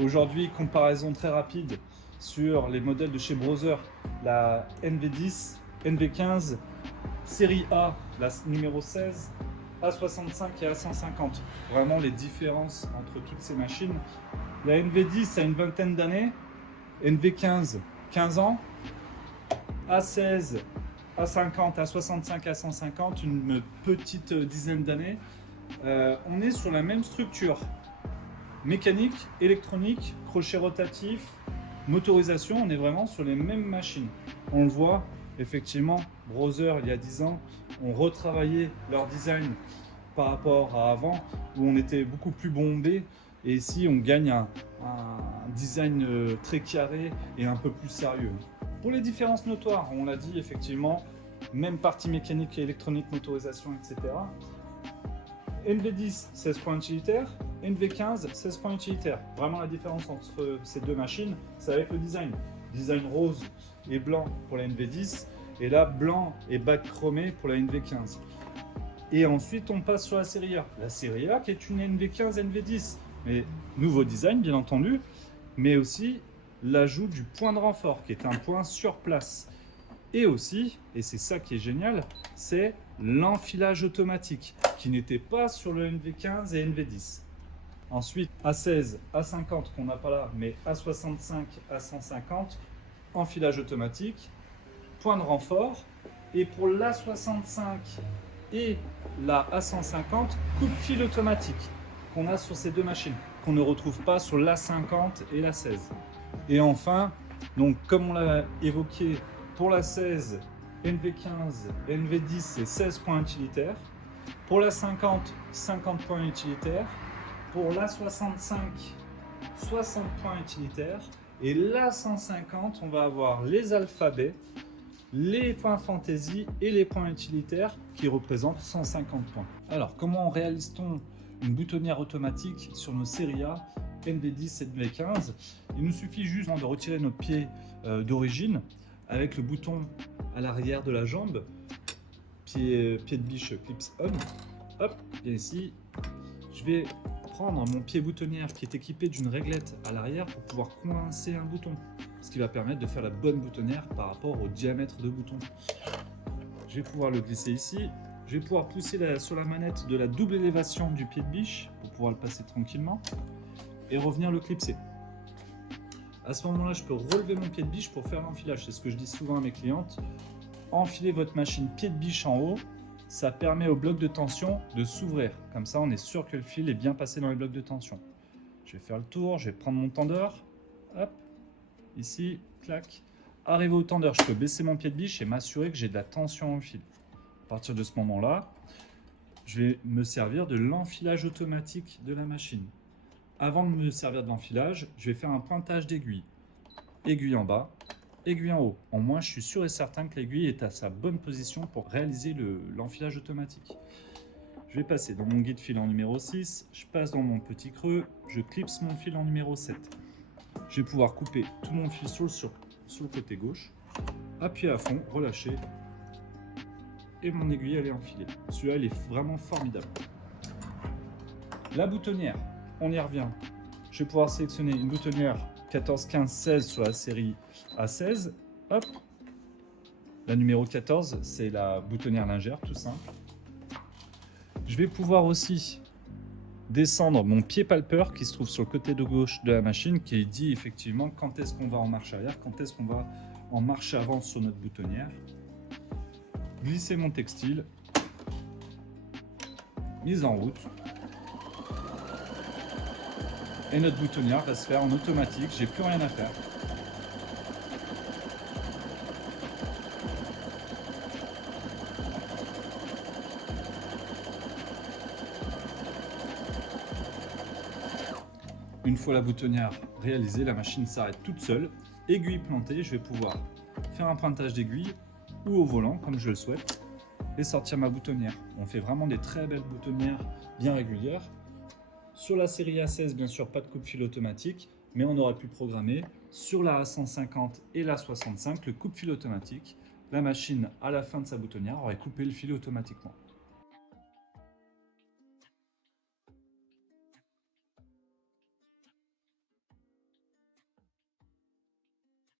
Aujourd'hui, comparaison très rapide sur les modèles de chez Brother, la NV10, NV15, série A, la numéro 16, A65 et A150. Vraiment les différences entre toutes ces machines. La NV10 a une vingtaine d'années, NV15, 15 ans, A16, A50, A65, A150, une petite dizaine d'années. On est sur la même structure. Mécanique, électronique, crochet rotatif, motorisation, on est vraiment sur les mêmes machines. On le voit, effectivement, Brother, il y a 10 ans, ont retravaillé leur design par rapport à avant, où on était beaucoup plus bombé. Et ici, on gagne un design très carré et un peu plus sérieux. Pour les différences notoires, on l'a dit, effectivement, même partie mécanique et électronique, motorisation, etc. NV10, 16 points utilitaires, NV15, 16 points utilitaires. Vraiment la différence entre ces deux machines, c'est avec le design. Design rose et blanc pour la NV10, et là blanc et bac chromé pour la NV15. Et ensuite on passe sur la série A. La série A qui est une NV15, NV10, mais nouveau design bien entendu, mais aussi l'ajout du point de renfort qui est un point sur place. Et aussi, et c'est ça qui est génial, c'est l'enfilage automatique qui n'était pas sur le NV15 et NV10. Ensuite, A16, A50 qu'on n'a pas là, mais A65, A150, enfilage automatique, point de renfort. Et pour l'A65 et la A150, coupe-fil automatique qu'on a sur ces deux machines, qu'on ne retrouve pas sur l'A50 et la 16. Et enfin, donc comme on l'a évoqué, pour la 16, NV15, NV10, c'est 16 points utilitaires. Pour la 50, 50 points utilitaires. Pour la 65, 60 points utilitaires. Et la 150, on va avoir les alphabets, les points fantaisie et les points utilitaires qui représentent 150 points. Alors, comment réalise-t-on une boutonnière automatique sur nos séries A, NV10 et NV15? Il nous suffit juste de retirer notre pied d'origine avec le bouton à l'arrière de la jambe, pied de biche clips on. Hop, et ici, je vais prendre mon pied boutonnière qui est équipé d'une réglette à l'arrière pour pouvoir coincer un bouton, ce qui va permettre de faire la bonne boutonnière par rapport au diamètre de bouton. Je vais pouvoir le glisser ici. Je vais pouvoir pousser sur la manette de la double élévation du pied de biche pour pouvoir le passer tranquillement et revenir le clipser. À ce moment-là, je peux relever mon pied de biche pour faire l'enfilage. C'est ce que je dis souvent à mes clientes. Enfilez votre machine pied de biche en haut. Ça permet au bloc de tension de s'ouvrir. Comme ça, on est sûr que le fil est bien passé dans les blocs de tension. Je vais faire le tour, je vais prendre mon tendeur. Hop, ici, clac. Arrivé au tendeur, je peux baisser mon pied de biche et m'assurer que j'ai de la tension au fil. À partir de ce moment-là, je vais me servir de l'enfilage automatique de la machine. Avant de me servir de l'enfilage, je vais faire un pointage d'aiguille. Aiguille en bas, aiguille en haut. Au moins, je suis sûr et certain que l'aiguille est à sa bonne position pour réaliser l'enfilage automatique. Je vais passer dans mon guide fil en numéro 6, je passe dans mon petit creux, je clipse mon fil en numéro 7. Je vais pouvoir couper tout mon fil sur le côté gauche, appuyer à fond, relâcher, et mon aiguille elle est enfilée. Celui-là, il est vraiment formidable. La boutonnière, on y revient. Je vais pouvoir sélectionner une boutonnière 14, 15, 16 sur la série A16. Hop. La numéro 14, c'est la boutonnière lingère, tout simple. Je vais pouvoir aussi descendre mon pied palpeur qui se trouve sur le côté de gauche de la machine, qui dit effectivement quand est-ce qu'on va en marche arrière, quand est-ce qu'on va en marche avant sur notre boutonnière. Glisser mon textile. Mise en route. Et notre boutonnière va se faire en automatique, j'ai plus rien à faire. Une fois la boutonnière réalisée, la machine s'arrête toute seule. Aiguille plantée, je vais pouvoir faire un pointage d'aiguille ou au volant comme je le souhaite et sortir ma boutonnière. On fait vraiment des très belles boutonnières bien régulières. Sur la série A16, bien sûr, pas de coupe-fil automatique, mais on aurait pu programmer sur la A150 et la 65 le coupe-fil automatique. La machine, à la fin de sa boutonnière, aurait coupé le fil automatiquement.